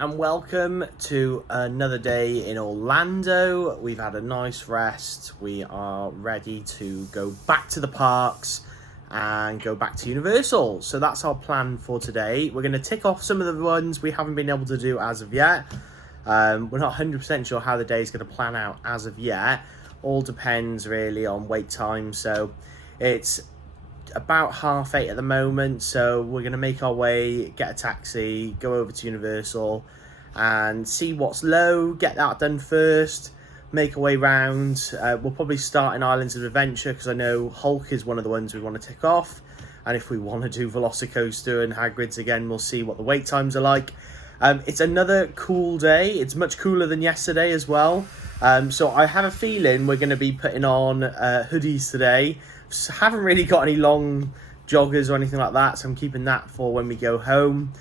and welcome to another day in Orlando. We've had a nice rest. We are ready to go back to the parks and go back to Universal. So that's our plan for today. We're going to tick off some of the ones we haven't been able to do as of yet. We're not 100% sure how the day is going to plan out as of yet. All depends really on wait time. So it's about 8:30 at the moment, so we're going to make our way, get a taxi, go over to Universal and see what's low, get that done first, make our way round. We'll probably start in Islands of Adventure because I know Hulk is one of the ones we want to tick off, and if we want to do Velocicoaster and Hagrid's again, we'll see what the wait times are like. It's another cool day. It's much cooler than yesterday as well, so I have a feeling we're going to be putting on hoodies today. Haven't really got any long joggers or anything like that, so I'm keeping that for when we go home.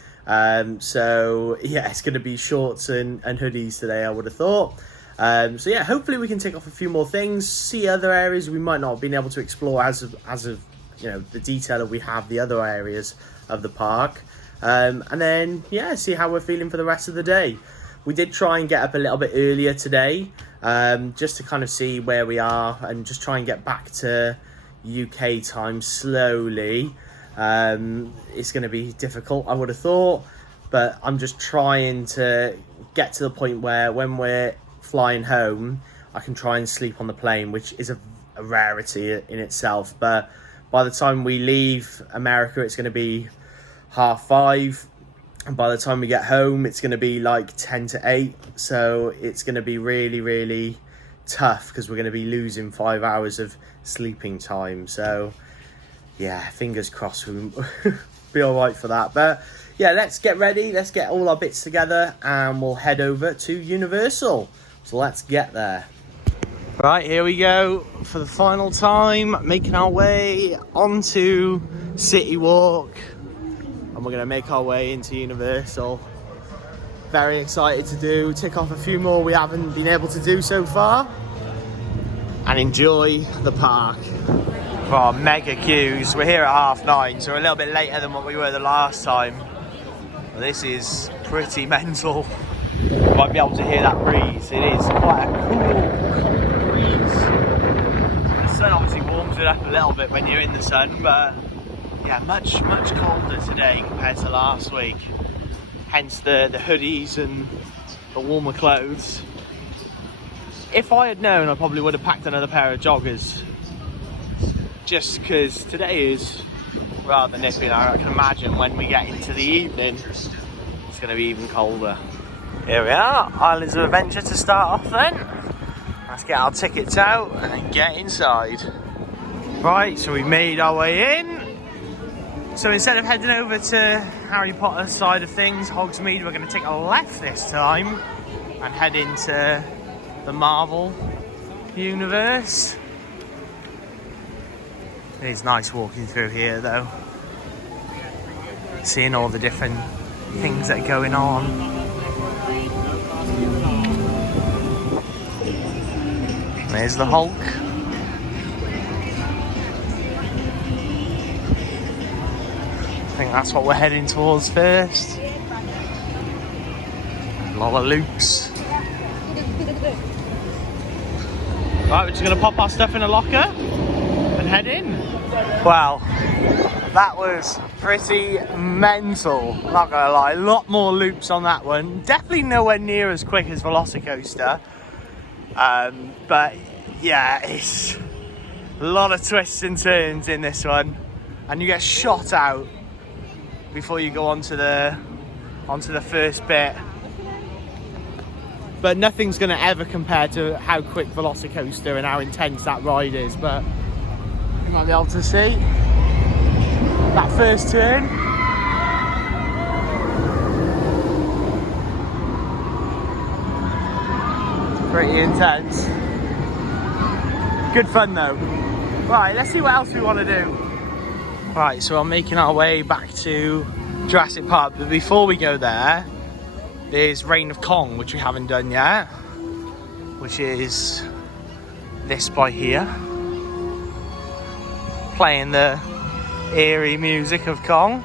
So yeah, it's going to be shorts and hoodies today, I would have thought. So yeah, hopefully we can tick off a few more things, see other areas we might not have been able to explore as of you know, the detail that we have the other areas of the park, and then yeah, see how we're feeling for the rest of the day. We did try and get up a little bit earlier today, just to kind of see where we are and just try and get back to UK time slowly. It's going to be difficult, I would have thought, but I'm just trying to get to the point where when we're flying home I can try and sleep on the plane, which is a rarity in itself. But by the time we leave America it's going to be 5:30, and by the time we get home it's going to be like 10 to 8, so it's going to be really tough because we're going to be losing 5 hours of sleeping time. So yeah, fingers crossed we'll be all right for that. But yeah, let's get ready, let's get all our bits together and we'll head over to Universal. So let's get there. Right, here we go for the final time, making our way onto City Walk, and we're going to make our way into Universal. Very excited to tick off a few more we haven't been able to do so far and enjoy the park. For our mega queues, we're here at 9:30, so we're a little bit later than what we were the last time. This is pretty mental. You might be able to hear that breeze. It is quite a cool breeze. The sun obviously warms it up a little bit when you're in the sun, but yeah, much colder today compared to last week. Hence the hoodies and the warmer clothes. If I had known, I probably would have packed another pair of joggers, just because today is rather nippy. I can imagine when we get into the evening it's going to be even colder. Here we are, Islands of Adventure to start off then. Let's get our tickets out and get inside. Right, so we made our way in. So instead of heading over to Harry Potter side of things, Hogsmeade, we're going to take a left this time and head into the Marvel universe. It is nice walking through here though, seeing all the different things that are going on. There's the Hulk. I think that's what we're heading towards first. A lot of loops. Right, we're just going to pop our stuff in a locker and head in. Wow, that was pretty mental, not going to lie. A lot more loops on that one. Definitely nowhere near as quick as Velocicoaster. But yeah, it's a lot of twists and turns in this one. And you get shot out before you go onto the first bit. But nothing's going to ever compare to how quick Velocicoaster and how intense that ride is. But you might be able to see that first turn. Pretty intense. Good fun though. Right, let's see what else we want to do. Right, so I'm making our way back to Jurassic Park, but before we go there, there's Reign of Kong, which we haven't done yet, which is this by here, playing the eerie music of Kong.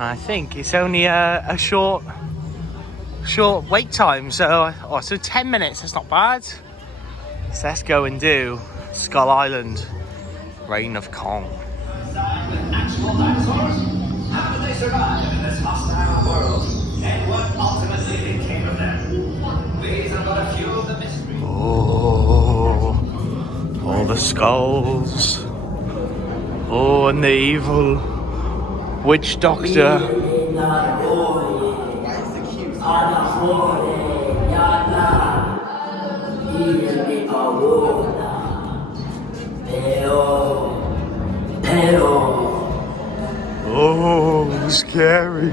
I think it's only a short wait time, so 10 minutes, that's not bad. So let's go and do Skull Island, Reign of Kong. Actual dinosaurs? How did they survive in this hostile world? And what ultimately became of them? These are but a few of the mysteries. Oh, all the skulls. Oh, and the evil witch doctor. Oh, scary.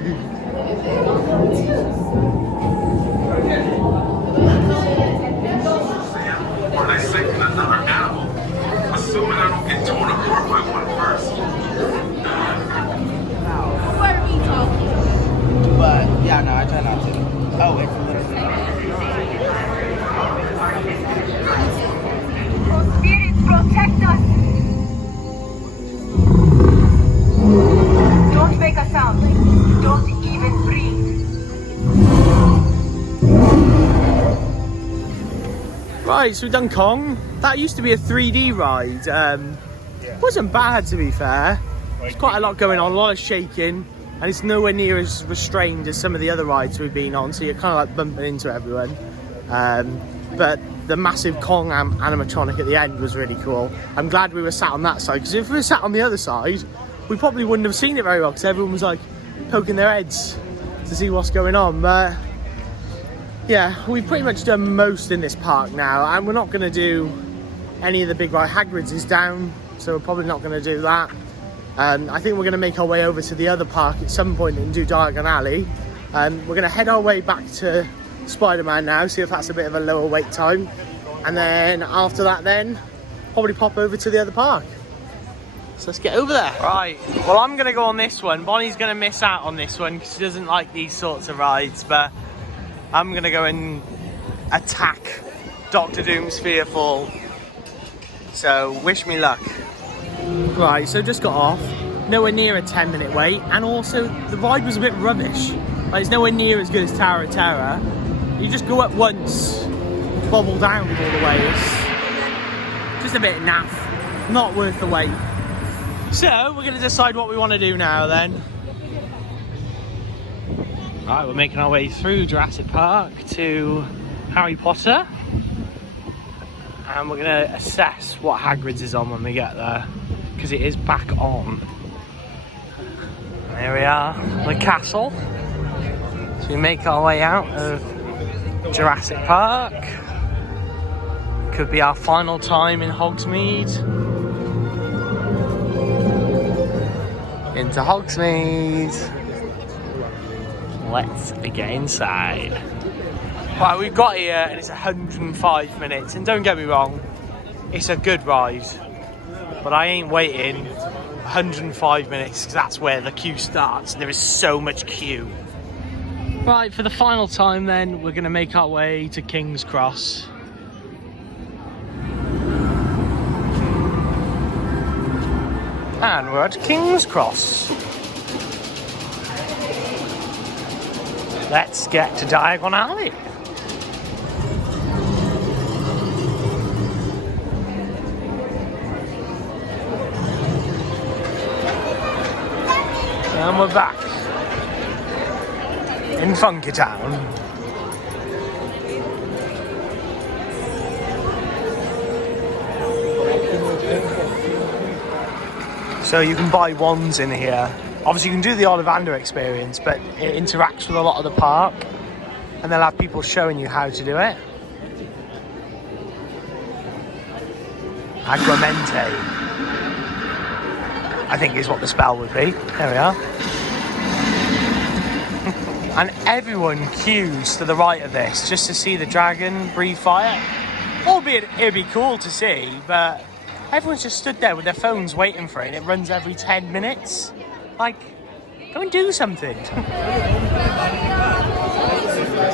Or they sicken another animal, assuming I don't get torn apart by one first. Who are we talking? But yeah, no, I try not to. Oh wait, Spirits protect us. Don't make a sound. Don't even breathe. Right, so we've done Kong. That used to be a 3D ride. Wasn't bad, to be fair. There's quite a lot going on, a lot of shaking, and it's nowhere near as restrained as some of the other rides we've been on, so you're kind of like bumping into everyone. But the massive Kong animatronic at the end was really cool. I'm glad we were sat on that side, because if we were sat on the other side, we probably wouldn't have seen it very well, because everyone was like poking their heads to see what's going on. But yeah, we've pretty much done most in this park now, and we're not going to do any of the big rides. Hagrid's is down, so we're probably not going to do that. I think we're going to make our way over to the other park at some point and do Diagon Alley. We're going to head our way back to Spider-Man now, see if that's a bit of a lower wait time, and then after that then probably pop over to the other park. So let's get over there. Right, well, I'm going to go on this one. Bonnie's going to miss out on this one because she doesn't like these sorts of rides, but I'm going to go and attack Doctor Doom's Fearfall. So wish me luck. Right, so just got off. Nowhere near a 10-minute wait, and also the ride was a bit rubbish. Like, it's nowhere near as good as Tower of Terror. You just go up once, bobble down all the way. It's just a bit naff. Not worth the wait. So we're going to decide what we want to do now then. Right, we're making our way through Jurassic Park to Harry Potter. And we're going to assess what Hagrid's is on when we get there, because it is back on. There we are, the castle. So we make our way out of Jurassic Park. Could be our final time in Hogsmeade. Into Hogsmeade. Let's get inside. Right, we've got here and it's 105 minutes, and don't get me wrong, it's a good ride, but I ain't waiting 105 minutes because that's where the queue starts. There is so much queue. Right, for the final time then, we're going to make our way to King's Cross. And we're at King's Cross. Let's get to Diagon Alley. And we're back in Funky Town. So you can buy wands in here. Obviously you can do the Ollivander experience, but it interacts with a lot of the park, and they'll have people showing you how to do it. Aguamente, I think is what the spell would be. There we are. And everyone queues to the right of this just to see the dragon breathe fire. Albeit it'd be cool to see, but everyone's just stood there with their phones waiting for it, and it runs every 10 minutes. Like, go and do something. It's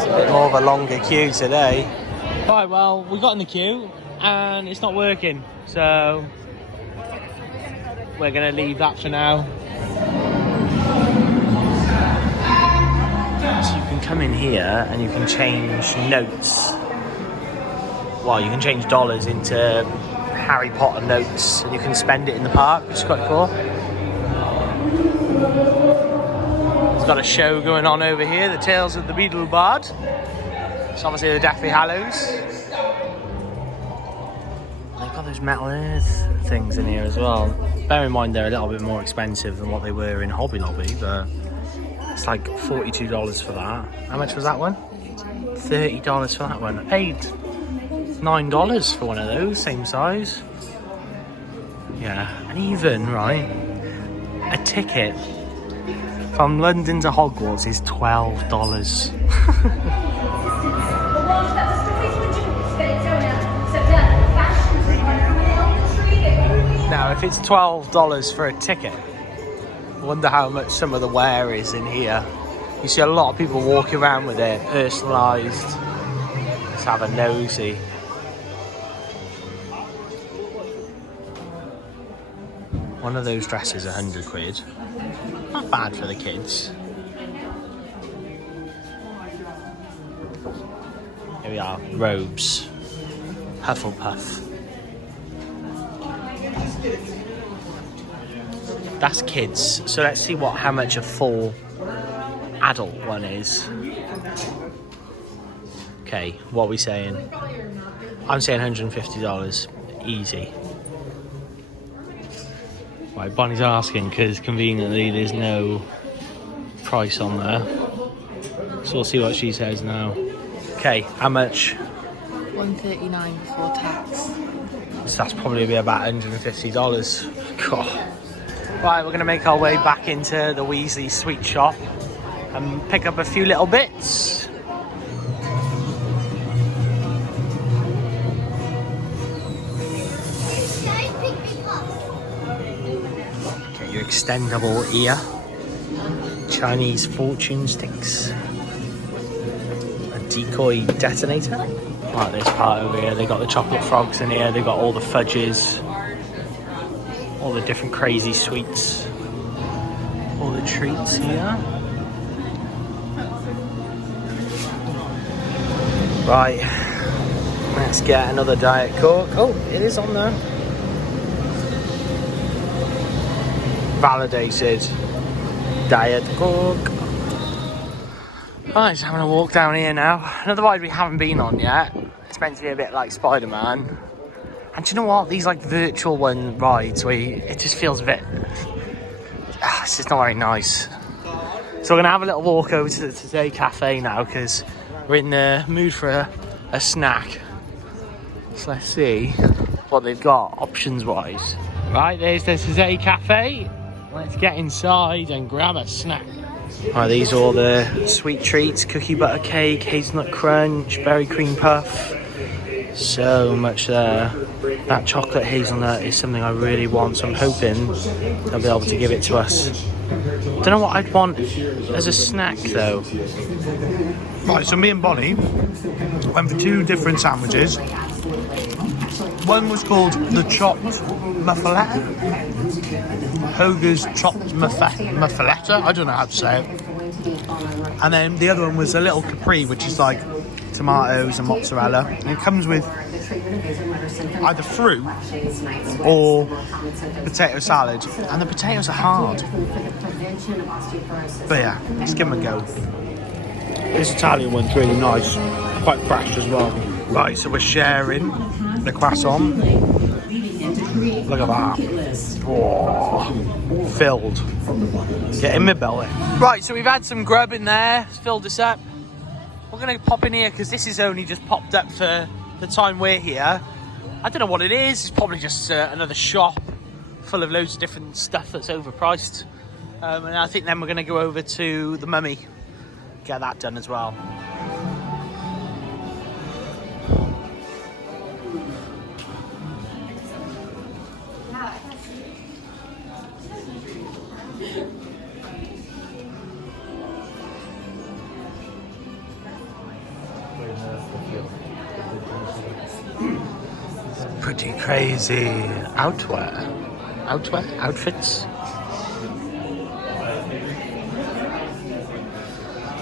a bit more of a longer queue today. Right, well, we got in the queue and it's not working, so we're going to leave that for now. come in here and you can change notes. Well, you can change dollars into Harry Potter notes and you can spend it in the park, which is quite cool. It's got a show going on over here, the Tales of the Beedle Bard. It's obviously the Deathly Hallows. They've got those Metal Earth things in here as well. Bear in mind they're a little bit more expensive than what they were in Hobby Lobby, but it's like $42 for that. How much was that one? $30 for that one. I paid $9 for one of those, same size. Yeah, and even, right, a ticket from London to Hogwarts is $12. Now, if it's $12 for a ticket, I wonder how much some of the wear is in here. You see a lot of people walking around with it, personalised. Let's have a nosy. One of those dresses, £100. Not bad for the kids. Here we are, robes. Hufflepuff. That's kids. So let's see how much a full adult one is. Okay, what are we saying? I'm saying $150. Easy. Right, Bonnie's asking because conveniently there's no price on there. So we'll see what she says now. Okay, how much? $139 before tax. So that's probably be about $150. God. Right, we're going to make our way back into the Weasley sweet shop and pick up a few little bits. Get your extendable ear. Chinese fortune sticks. A decoy detonator. Right, this part over here, they got the chocolate frogs in here, they got all the fudges, all the different crazy sweets, all the treats here. Right, let's get another Diet Coke. Oh, it is on there. Validated Diet Coke. Right, so I'm going to walk down here now. Another ride we haven't been on yet. It's meant to be a bit like Spider-Man. And do you know what? These like virtual rides where it just feels a bit... it's just not very nice. So we're going to have a little walk over to the Today Cafe now because we're in the mood for a snack. So let's see what they've got options-wise. Right, there's the Today Cafe. Let's get inside and grab a snack. Right, these are all the sweet treats. Cookie butter cake, hazelnut crunch, berry cream puff. So much there. That chocolate hazelnut is something I really want, so I'm hoping they'll be able to give it to us. Don't know what I'd want as a snack though. Right, so me and Bonnie went for two different sandwiches. One was called the chopped muffaletta. Hogarth's chopped muffaletta. I don't know how to say it. And then the other one was a little capri, which is like tomatoes and mozzarella. And it comes with either fruit or potato salad. And the potatoes are hard. But yeah, let's give them a go. This Italian one's really nice. Quite fresh as well. Right, so we're sharing the croissant. Look at that. Oh, filled. Get in my belly. Right, so we've had some grub in there. It's filled us up. We're going to pop in here because this is only just popped up for the time we're here. I don't know what it is. It's probably just another shop full of loads of different stuff that's overpriced. And I think then we're going to go over to the Mummy. Get that done as well. Pretty crazy outfits.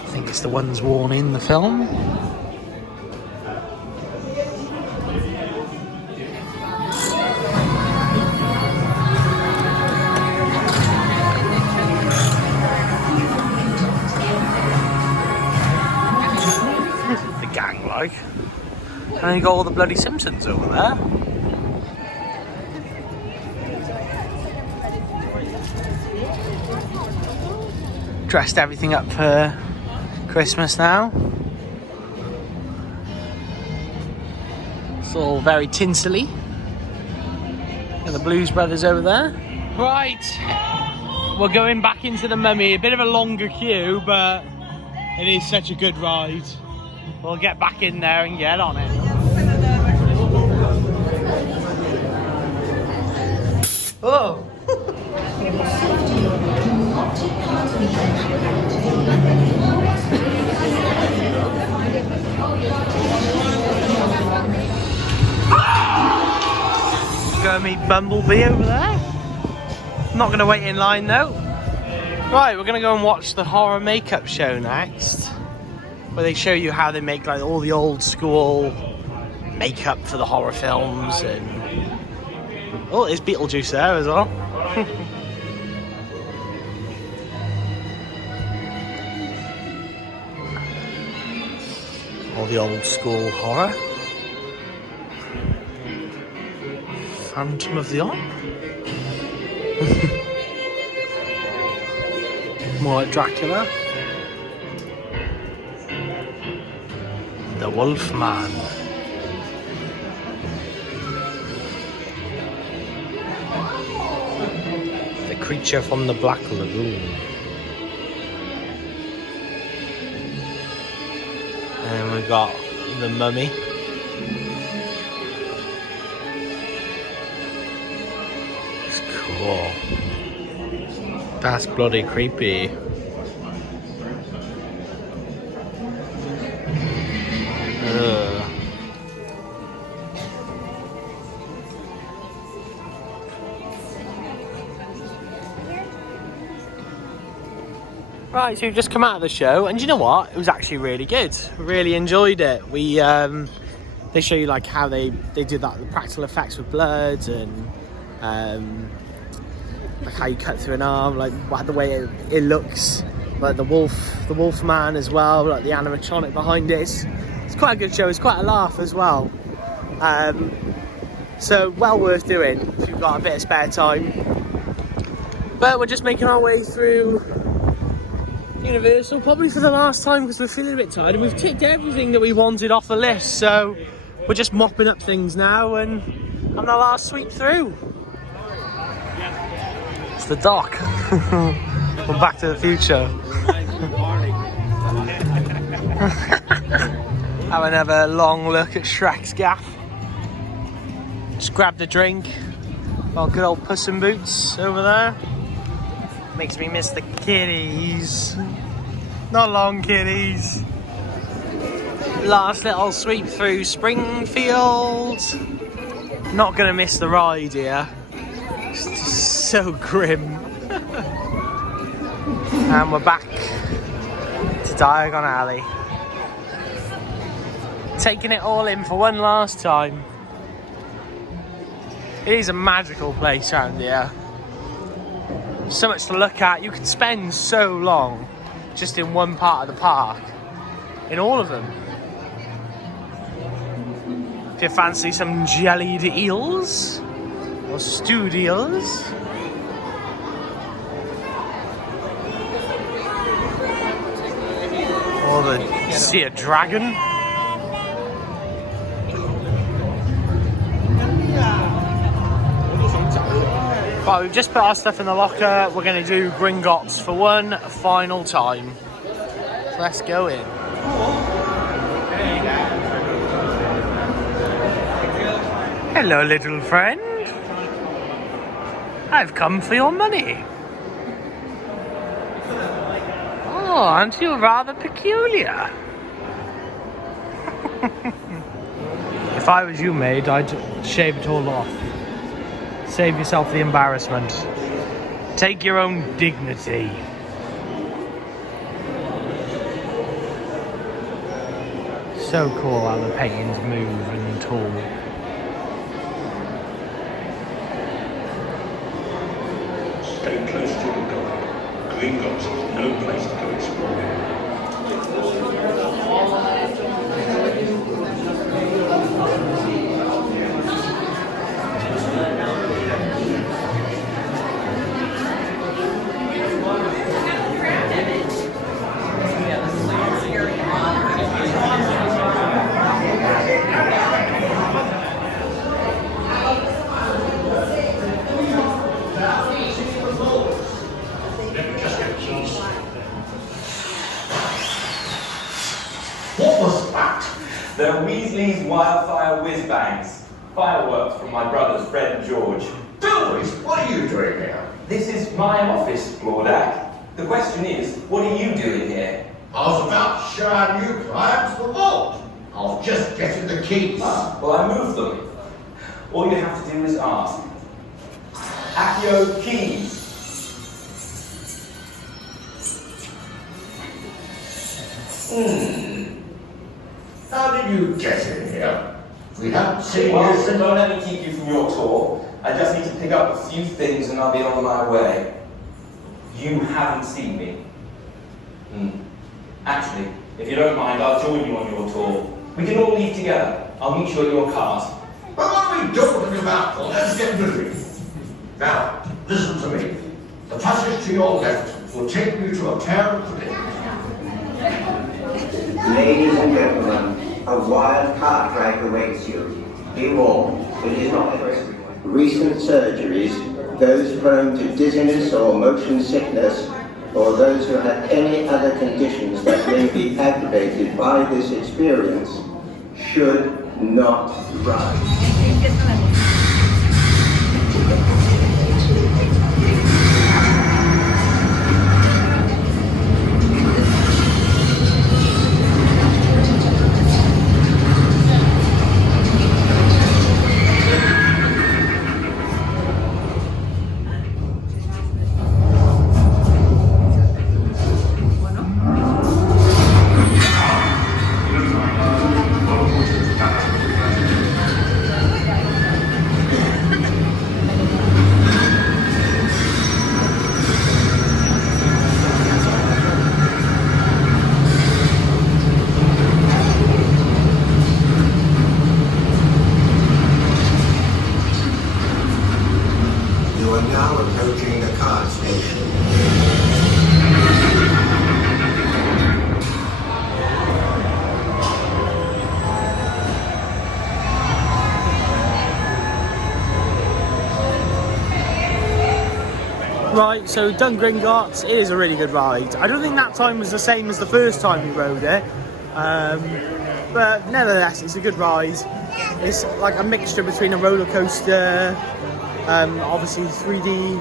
I think It's the ones worn in the film. The gang, like. And then you got all the bloody Simpsons over there. Dressed everything up for Christmas now. It's all very tinsely. And the Blues Brothers over there. Right, we're going back into the Mummy. A bit of a longer queue, but it is such a good ride. We'll get back in there and get on it. Oh! Go meet Bumblebee over there. Not gonna wait in line though. Right, we're gonna go and watch the horror makeup show next, where they show you how they make like all the old school makeup for the horror films. And oh, there's Beetlejuice there as well. All the old school horror. Phantom of the Opera. More like Dracula. The Wolfman. The Creature from the Black Lagoon. And we got the Mummy. It's cool. That's bloody creepy. Right, so we've just come out of the show, and you know what? It was actually really good. Really enjoyed it. We they show you like how they do that, the practical effects with blood, and like how you cut through an arm, like the way it looks, like the wolf man as well, like the animatronic behind it. It's quite a good show. It's quite a laugh as well. So well worth doing if you've got a bit of spare time. But we're just making our way through Universal, probably for the last time because we're feeling a bit tired, and we've ticked everything that we wanted off the list, so we're just mopping up things now and having our last sweep through. It's the dock. From Back to the Future. Have another long look at Shrek's gaff. Just grabbed a drink. Well, good old Puss in Boots over there. Makes me miss the kitties. Not long kitties. Last little sweep through Springfield. Not gonna miss the ride here. It's just so grim. And we're back to Diagon Alley. Taking it all in for one last time. It is a magical place around here. So much to look at. You could spend so long just in one part of the park, in all of them. If you fancy some jellied eels or stewed eels, or the see a dragon. Right, we've just put our stuff in the locker. We're going to do Gringotts for one final time. So let's go in. Hello, little friend. I've come for your money. Oh, aren't you rather peculiar? If I was you, maid, I'd shave it all off. Save yourself the embarrassment. Take your own dignity. So cool how the paintings move and talk. Stay close to the guide. Gringotts is no place to go exploring. What was that? They're Weasley's wildfire whiz-bangs. Fireworks from my brothers, Fred and George. Bilbois, what are you doing here? This is my office, Lord Ack. The question is, what are you doing here? I was about to show our new clients the vault. I was just getting the keys. Well, I moved them. All you have to do is ask. Accio keys. How did you get in here? We haven't seen Well, you since... don't let me keep you from your tour. I just need to pick up a few things and I'll be on my way. You haven't seen me. Actually, if you don't mind, I'll join you on your tour. We can all leave together. I'll meet you at your cars. But what are we talking about? Well, let's get moving. Now, listen to me. The passage to your left will take you to a pair of lift. Ladies and gentlemen, a wild cart ride awaits you. Be warned, it is not for everyone. Recent surgeries, those prone to dizziness or motion sickness, or those who have any other conditions that may be aggravated by this experience, should not ride. You are now approaching the cart station. Right, so done Gringotts. It is a really good ride. I don't think that time was the same as the first time we rode it, but nevertheless, it's a good ride. It's like a mixture between a roller coaster, obviously 3D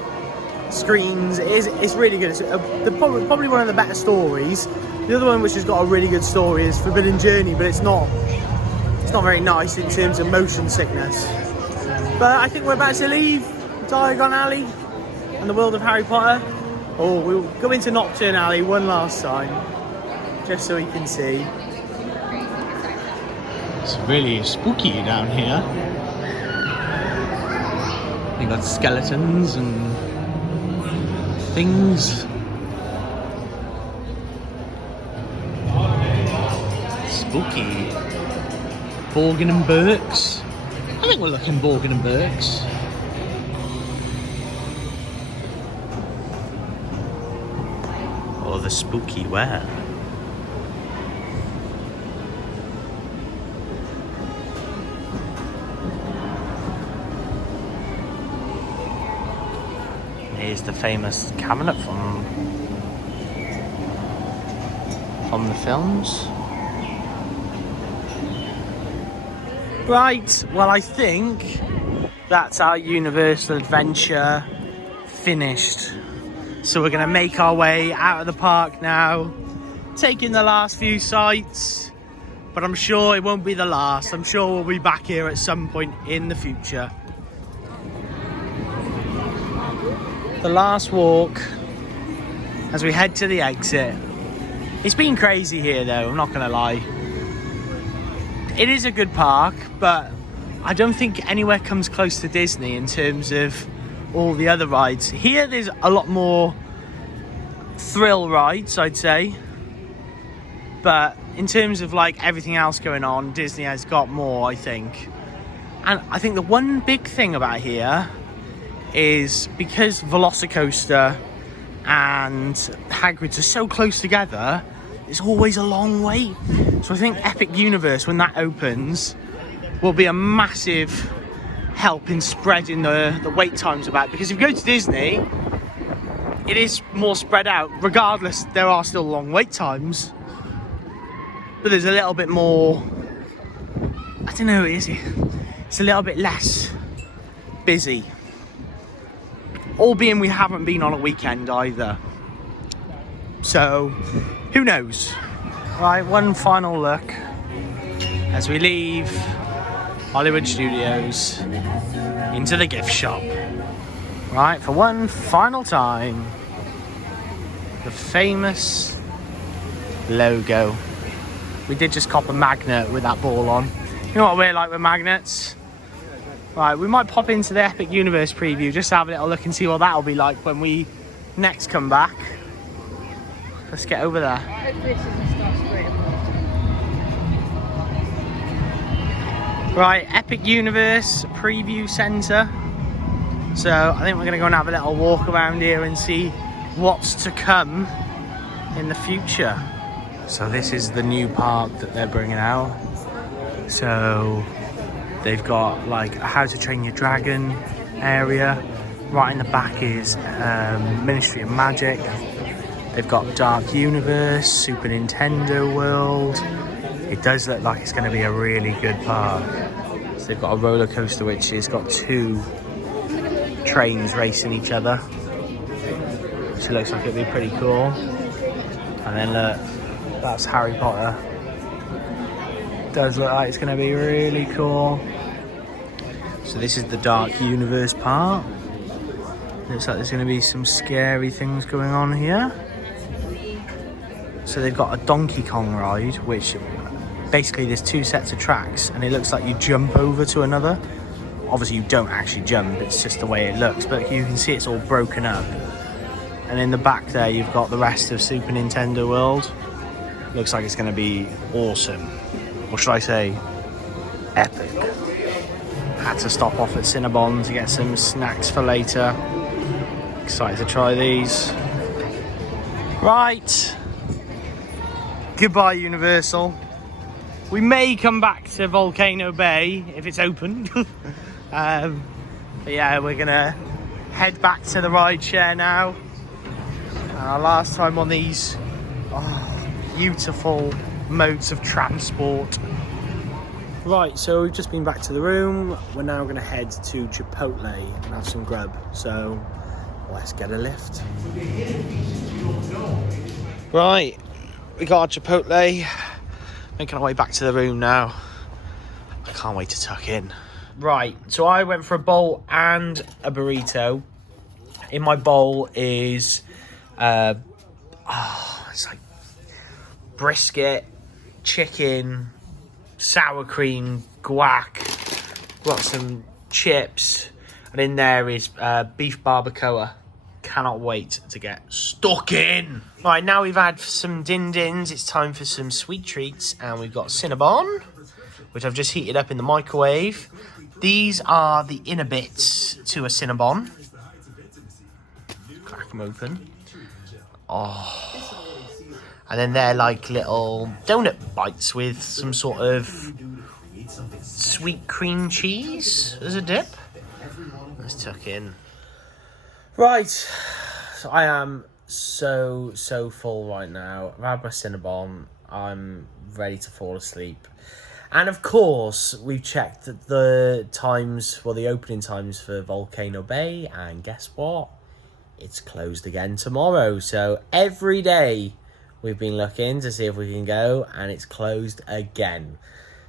screens. It's really good. It's probably one of the better stories. The other one, which has got a really good story, is Forbidden Journey, but it's not very nice in terms of motion sickness. But I think we're about to leave Diagon Alley and the world of Harry Potter. Oh, we'll go into Nocturne Alley one last time, just so you can see. It's really spooky down here. You got skeletons and things. Spooky. Borgin and Burke's. I think we're looking Borgin and Burke's. Or the spooky well. Here's the famous cabinet from the films. Right, well, I think that's our Universal adventure finished. So we're going to make our way out of the park now, taking the last few sights, but I'm sure it won't be the last. I'm sure we'll be back here at some point in the future. The last walk as we head to the exit. It's been crazy here though, I'm not going to lie. it is a good park, but I don't think anywhere comes close to Disney in terms of all the other rides. Here there's a lot more thrill rides, I'd say, but in terms of like everything else going on, Disney has got more, I think. And I think the one big thing about here is because Velocicoaster and Hagrid's are so close together, it's always a long wait. So I think Epic Universe, when that opens, will be a massive help in spreading the wait times about. Because if you go to Disney, it is more spread out. Regardless, there are still long wait times, but there's a little bit more, I don't know, it's a little bit less busy. All being we haven't been on a weekend either. So, who knows? Right, one final look as we leave Hollywood Studios into the gift shop. Right, for one final time, the famous logo. We did just cop a magnet with that ball on. You know what we're like with magnets? Right, we might pop into the Epic Universe preview just to have a little look and see what that'll be like when we next come back. Let's get over there. Right, Epic Universe Preview Centre. So I think we're going to go and have a little walk around here and see what's to come in the future. So this is the new park that they're bringing out. So they've got like a How to Train Your Dragon area. Right in the back is Ministry of Magic. They've got Dark Universe, Super Nintendo World. It does look like it's going to be a really good park. So they've got a roller coaster which has got two trains racing each other, which looks like it'd be pretty cool. And then look, that's Harry Potter. Does look like it's going to be really cool. So this is the Dark Universe part. Looks like there's going to be some scary things going on here. So they've got a Donkey Kong ride, which basically there's two sets of tracks and it looks like you jump over to another. Obviously you don't actually jump, it's just the way it looks, but you can see it's all broken up. And in the back there you've got the rest of Super Nintendo World. Looks like it's going to be awesome. Or should I say, epic. Had to stop off at Cinnabon to get some snacks for later. Excited to try these. Right. Goodbye, Universal. We may come back to Volcano Bay if it's open. But yeah, we're gonna head back to the ride share now. Our last time on these beautiful modes of transport. Right, so we've just been back to the room. We're now gonna head to Chipotle and have some grub. So let's get a lift. Right. We got our Chipotle, making our way back to the room now. I can't wait to tuck in. Right, so I went for a bowl and a burrito. In my bowl is, it's like brisket, chicken, sour cream, guac, got some chips, and in there is beef barbacoa. Cannot wait to get stuck in. Right, now we've had some din-dins, it's time for some sweet treats, and we've got Cinnabon, which I've just heated up in the microwave. These are the inner bits to a Cinnabon. Crack them open. Oh. And then they're like little donut bites with some sort of sweet cream cheese as a dip. Let's tuck in. Right, so I am so full right now. I've had my Cinnabon. I'm ready to fall asleep. And of course, we've checked the times, well, the opening times for Volcano Bay, and guess what? It's closed again tomorrow. So every day we've been looking to see if we can go, and it's closed again.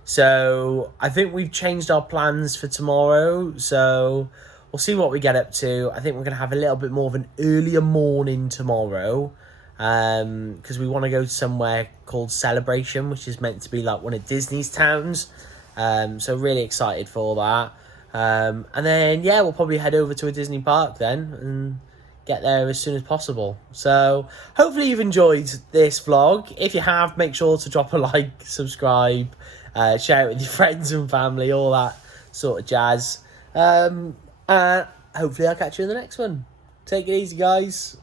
So I think we've changed our plans for tomorrow. So we'll see what we get up to. I think we're going to have a little bit more of an earlier morning tomorrow. because we want to go somewhere called Celebration, which is meant to be like one of Disney's towns. So really excited for that. And then, yeah, we'll probably head over to a Disney park then and get there as soon as possible. So hopefully you've enjoyed this vlog. If you have, make sure to drop a like, subscribe, share it with your friends and family, all that sort of jazz. And hopefully I'll catch you in the next one. Take it easy, guys.